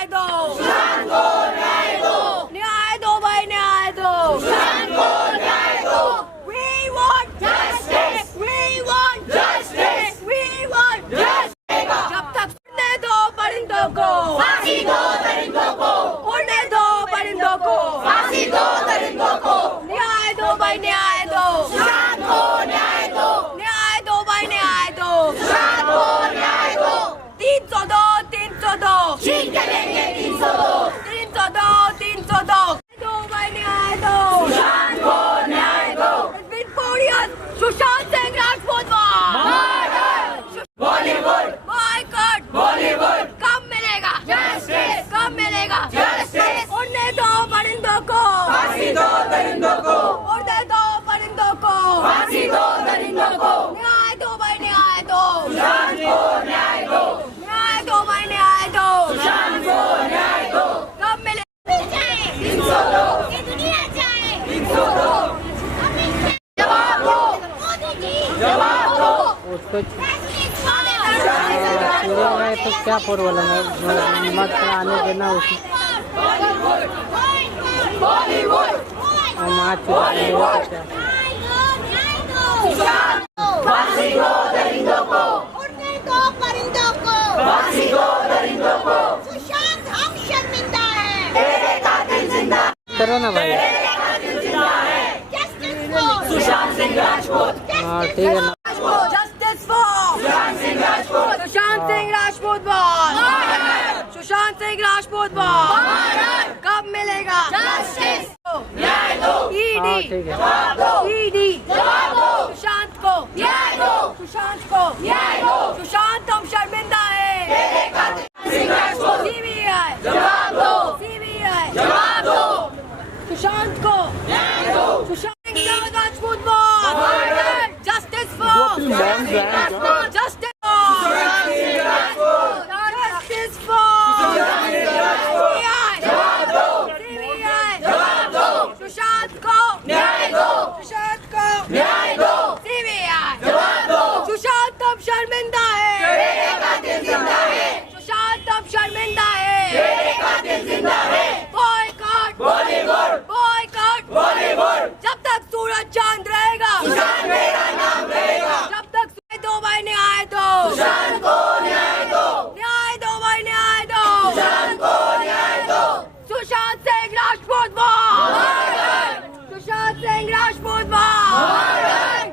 न्याय दो, सुशांत को न्याय दो, न्याय दो भाई न्याय दो, सुशांत को न्याय दो। We want justice, we want justice, we want justice। जब तक उड़ने दो परिंदों को, फांसी दो परिंदों को, उड़ने दो परिंदों को, फांसी दो परिंदों को, न्याय दो भाई न्याय दो, सुशांत को न्याय दो, न्याय दो भाई न्याय दो, सुशांत को न्याय दो। 302 302 छीन के लेंगे 302 302 302 दो भाई न्याय दो, सुशांत को न्याय दो। It's been 4 years, Sushant Singh Rajput Bollywood boycott, Bollywood कब मिलेगा जस्टिस, कब मिलेगा जस्टिस। उड़ने दो परिंदों को, फांसी दो परिंदों को, उड़ने दो परिंदों को, फांसी दो परिंदों को, न्याय दो भाई न्याय दो, सुशांत को न्याय दो, न्याय दो भाई न्याय दो, सुशांत को न्याय दो। कब मिले 302 ये दुनिया चाहे 302 जवाब दो मोदी जी, जवाब दो उसको शुरू में तो क्या बोला मत आने देना उसे फांसी दो दरिंदों को, उड़ने दो परिंदों को, फांसी दो दरिंदों को, सुशांत हम शर्मिंदा है, तेरे कातिल जिंदा करो ना भाई, तेरे कातिल जिंदा है, जस्टिस फॉर सुशांत सिंह राजपूत, हाँ ठीक है ना, justice for Sushant Singh Rajput, Sushant Singh Rajput boss, Sushant Singh Rajput boss, कब मिलेगा जस्टिस, न्याय दो, हाँ ठीक है, जवाब दो, ईडी जवाब दो, सुशांत को न्याय दो, सुशांत को न्याय दो, सुशांत हम शर्मिंदा है, तेरे कातिल सिंह राजपूत, सीबीआई जवाब दो, सीबीआई जवाब दो, सुशांत को न्याय दो, Sushant Singh Rajput boss, justice for justice for justice for जवाब दो, सीबीआई जवाब दो, सुशांत को न्याय दो, सुशांत को न्याय दो, सीबीआई जवाब दो, सुशांत अब शर्मिंदा है, तेरे कातिल जिंदा है, सुशांत अब शर्मिंदा है, तेरे कातिल जिंदा है, बॉयकॉट बॉलीवुड बॉयकॉट बॉलीवुड, जब तक सूरज चांद रहेगा सुशांत मेरा नाम रहेगा, जब तक दो भाई न्याय दो, सुशांत को न्याय दो, न्याय दो भाई न्याय दो, सुशांत को न्याय दो, Sushant Singh Rajput boss, Sushant Singh Rajput boss,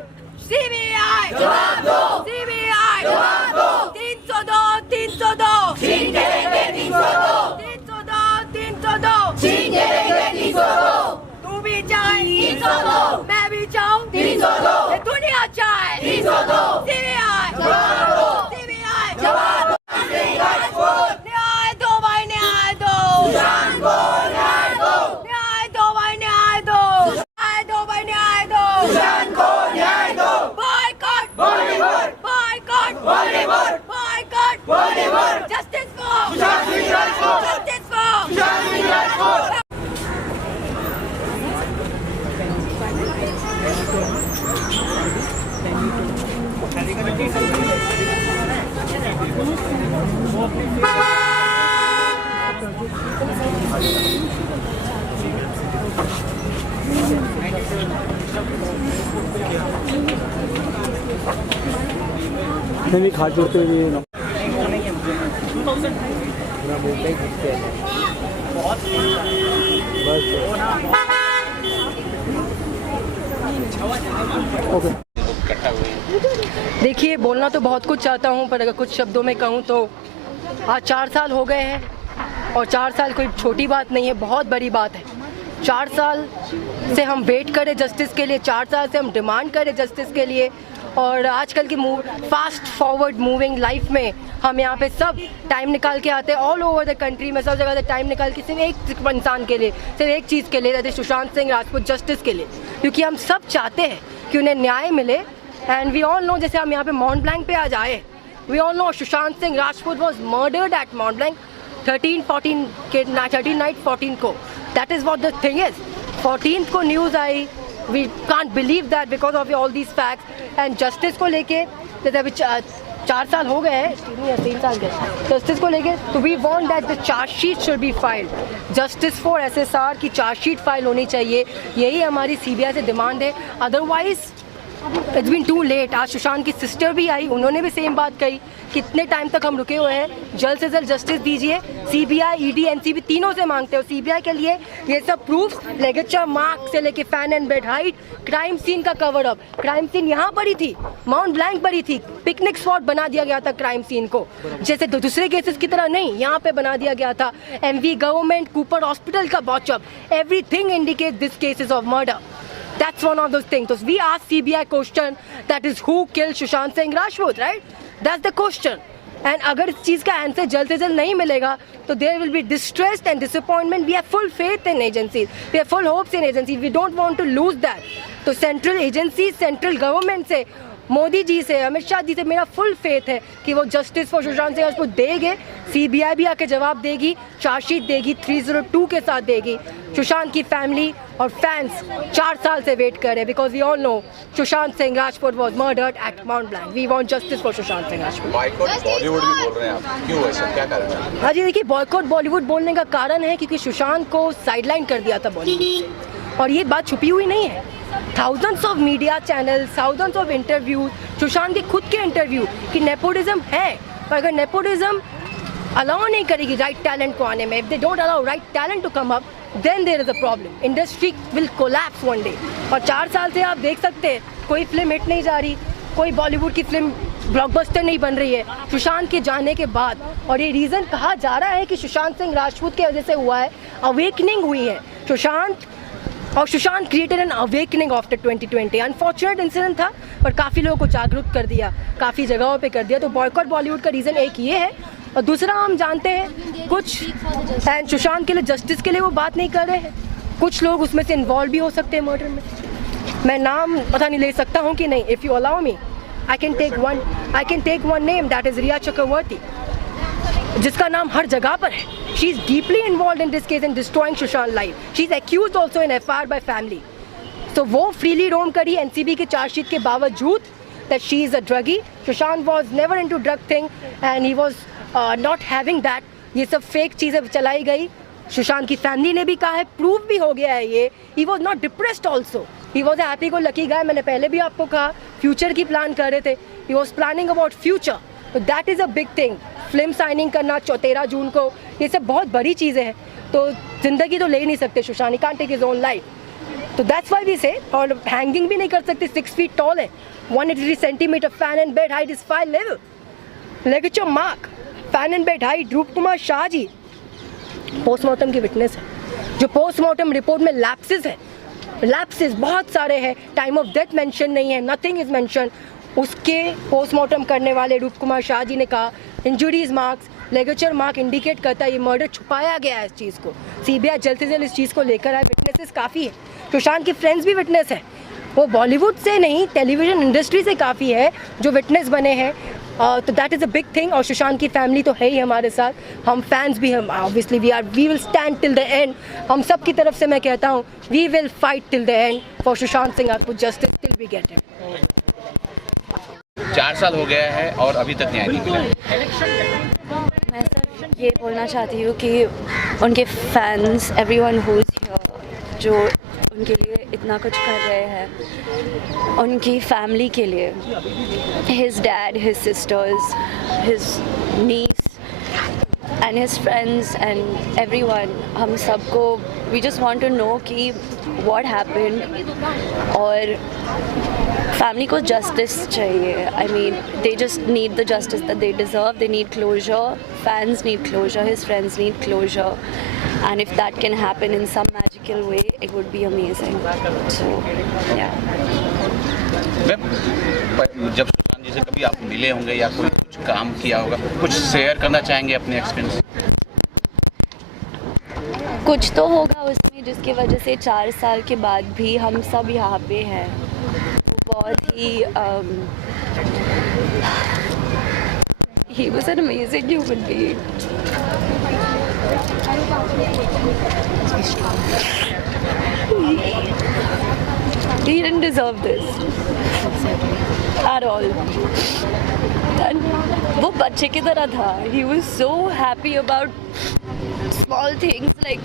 CBI जवाब दो, सीबीआई जवाब दो, 302 302 छीन के लेंगे 302 302 302 छीन के लेंगे 302, तू भी चाहे 302 मैं भी चाहूँ 302, ये दुनिया चाहे 302, सीबीआई जवाब दो, सीबीआई जवाब दो, न्याय दो भाई न्याय दो, सुशांत को न्याय दो, न्याय दो भाई न्याय दो, न्याय दो भाई न्याय दो, सुशांत को न्याय दो, boycott Bollywood boycott Bollywood boycott Bollywood, justice for Sushant Singh Rajput, justice for Sushant Singh Rajput. नहीं खा जोड़ते हुए बस देखिए, बोलना तो बहुत कुछ चाहता हूँ, पर अगर कुछ शब्दों में कहूँ तो आज 4 साल हो गए हैं और 4 साल कोई छोटी बात नहीं है, बहुत बड़ी बात है। 4 साल से हम वेट करें जस्टिस के लिए, 4 साल से हम डिमांड करें जस्टिस के लिए, और आजकल की फास्ट फॉरवर्ड मूविंग लाइफ में हम यहाँ पे सब टाइम निकाल के आते हैं, ऑल ओवर द कंट्री में सब जगह से टाइम निकाल के सिर्फ एक इंसान के लिए, सिर्फ एक चीज़ के लिए, that is Sushant Singh Rajput justice के लिए, क्योंकि हम सब चाहते हैं कि उन्हें न्याय मिले। एंड वी ऑल नो, जैसे हम यहाँ पे माउंट ब्लैंक पे आज आए, we all know Sushant Singh Rajput was murdered at Mont Blanc 13 night 14 को, that is what the thing is. 14th को न्यूज़ आई, we can't believe that because of all these facts. And justice को लेके 4 साल हो गए हैं, 3 साल के जस्टिस को लेके, तो we want that the chargesheet should be filed. Justice for SSR की चार्जशीट फाइल होनी चाहिए, यही हमारी CBI से डिमांड है। Otherwise it's been too late. आज सुशांत की सिस्टर भी आई, उन्होंने भी सेम बात कही, कितने टाइम तक हम रुके हुए हैं, जल्द से जल्द जस्टिस दीजिए। CBI, ED, NCB तीनों से मांगते हो। CBI के लिए ये सब प्रूफ, लिगेचर मार्क से लेके fan and bed height, crime scene का कवर अप। क्राइम सीन यहाँ पर ही थी, माउंट ब्लैंक पर ही थी, पिकनिक स्पॉट बना दिया गया था क्राइम सीन को, जैसे दूसरे केसेस की तरह नहीं, यहाँ पे बना दिया गया था। MV गवर्नमेंट, कूपर हॉस्पिटल का botch up, everything indicate this cases of murder. That's one of those things. So we asked CBI question, that is who killed Sushant Singh Rajput, right? That's the question. And अगर इस चीज़ का answer जल्द से जल्द नहीं मिलेगा तो there will be distress and disappointment. We have full faith in agencies. We have full hopes in agencies. We don't want to lose that. तो सेंट्रल एजेंसी, सेंट्रल गवर्नमेंट से, मोदी जी से, अमित शाह जी से मेरा फुल फेथ है कि वो जस्टिस फॉर सुशांत सिंह राजपूत देंगे। CBI भी आके जवाब देगी, चार्जशीट देगी, 302 के साथ देगी। सुशांत की फैमिली और फैंस 4 साल से वेट कर रहे हैं, because we all know Sushant Singh Rajput was murdered at Mont Blanc. We want justice for Sushant Singh Rajput. Boycott Bollywood भी बोल रहे हैं आप, क्यों ऐसा, क्या कारण है? हाँ जी, देखिए, बॉयकॉट बॉलीवुड बोलने का कारण है क्योंकि सुशांत को साइडलाइन कर दिया था बॉलीवुड से, और ये बात छुपी हुई नहीं है। Thousands of media channel, thousands of interview, Sushant के खुद के इंटरव्यू कि नेपोटिज्म है, पर अगर नेपोटिज्म अलाउ नहीं करेगी राइट टैलेंट को आने में, if they don't allow right talent to come up, then there is a problem. Industry will collapse one day. और 4 साल से आप देख सकते हैं कोई फिल्म हिट नहीं जा रही, कोई बॉलीवुड की फिल्म ब्लॉकबस्टर नहीं बन रही है सुशांत के जाने के बाद। और ये रीज़न कहा जा रहा है कि सुशांत सिंह राजपूत की वजह से हुआ है, अवेकनिंग हुई है Sushant created an awakening after 2020। Unfortunate incident था, पर काफ़ी लोगों को जागरूक कर दिया, काफ़ी जगहों पे कर दिया। तो बॉयकॉट बॉलीवुड का रीज़न एक ये है, और दूसरा हम जानते हैं कुछ एंड सुशांत के लिए, जस्टिस के लिए वो बात नहीं कर रहे हैं। कुछ लोग उसमें से इन्वॉल्व भी हो सकते हैं मर्डर में। मैं नाम पता नहीं ले सकता हूँ कि नहीं, if you allow me I can take one name, that is Riya Chakraborty, जिसका नाम हर जगह पर है। She is deeply involve in this case in destroying Sushant life. She is accuse also in FIR by family. तो वो फ्रीली रोम करी NCB के चार्जशीट के बावजूद that she is a druggie. Sushant was never into drug thing and he was not having that. ये सब fake चीज़ें चलाई गई। सुशांत की फैमिली ने भी कहा है, प्रूव भी हो गया है ये। He was not depressed also. He was a happy go lucky guy. मैंने पहले भी आपको कहा, फ्यूचर की प्लान कर रहे थे। He was planning about future. तो that is a big thing. Film signing करना 13 जून को, ये सब बहुत बड़ी चीज़ें हैं। तो ज़िंदगी तो ले ही नहीं सकते Sushant, he can't take his own life. तो दैट्स व्हाई वी से, और हैंगिंग भी नहीं कर सकते, 6 फीट टॉल है, 183 centimetre, fan and bed height is 5 level, ligature mark, fan and bed height. रूप कुमार शाह जी पोस्टमार्टम की विटनेस है, जो पोस्टमार्टम रिपोर्ट में लैप्सेस बहुत सारे हैं, टाइम ऑफ डेथ मेंशन नहीं है, नथिंग इज मेंशन। उसके पोस्टमार्टम करने वाले रूप कुमार शाह जी ने कहा injuries marks, ligature mark indicate करता है ये मर्डर छुपाया गया है इस चीज़ को। CBI जल्द से जल्द इस चीज़ को लेकर आए। विटनेसेस काफ़ी है, सुशांत के फ्रेंड्स भी विटनेस है, वो बॉलीवुड से नहीं टेलीविजन इंडस्ट्री से काफ़ी है जो विटनेस बने हैं। तो that is a big thing. और सुशांत की फैमिली तो है ही हमारे साथ, हम फैंस भी, हम obviously we will stand till the end. हम सब की तरफ से मैं कहता हूँ we will fight till the end for Sushant Singh Rajput justice till we get it. 4 साल हो गया है और अभी तक न्याय नहीं मिला। मैं सर ये बोलना चाहती हूँ कि उनके fans, everyone who is here, जो उनके लिए इतना कुछ कर रहे हैं, उनकी फैमिली के लिए, his dad, his sisters, his niece and his friends and everyone, हम सबको we just want to know कि व्हाट हैपेंड, और फैमिली को जस्टिस चाहिए। I mean they just need the justice that they deserve, they need closure, fans need closure, his friends need closure, and if that can happen in some magical way, it would be amazing. So yeah. जब सुशांत जी से कभी आप मिले होंगे या कोई कुछ काम किया होगा, कुछ शेयर करना चाहेंगे अपने एक्सपीरियंस? कुछ तो होगा उसमें जिसकी वजह से 4 साल के बाद भी हम सब यहाँ पे हैं। बहुत ही he was an amazing human being. He didn't deserve this. at all. And वो बच्चे की तरह था. He was so happy about small things, like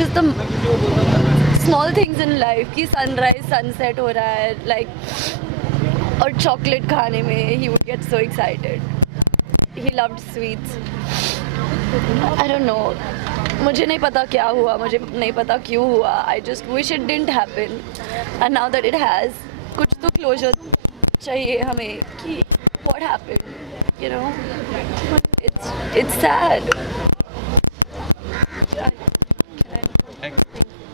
just the small things in life. कि sunrise, sunset हो रहा है, like, और chocolate खाने में he would get so excited. He loved sweets. I don't know. मुझे नहीं पता क्या हुआ, मुझे नहीं पता क्यों हुआ. I just wish it didn't happen. And now that it has, कुछ तो closure चाहिए हमें कि what happened, you know. It's sad. Thank you.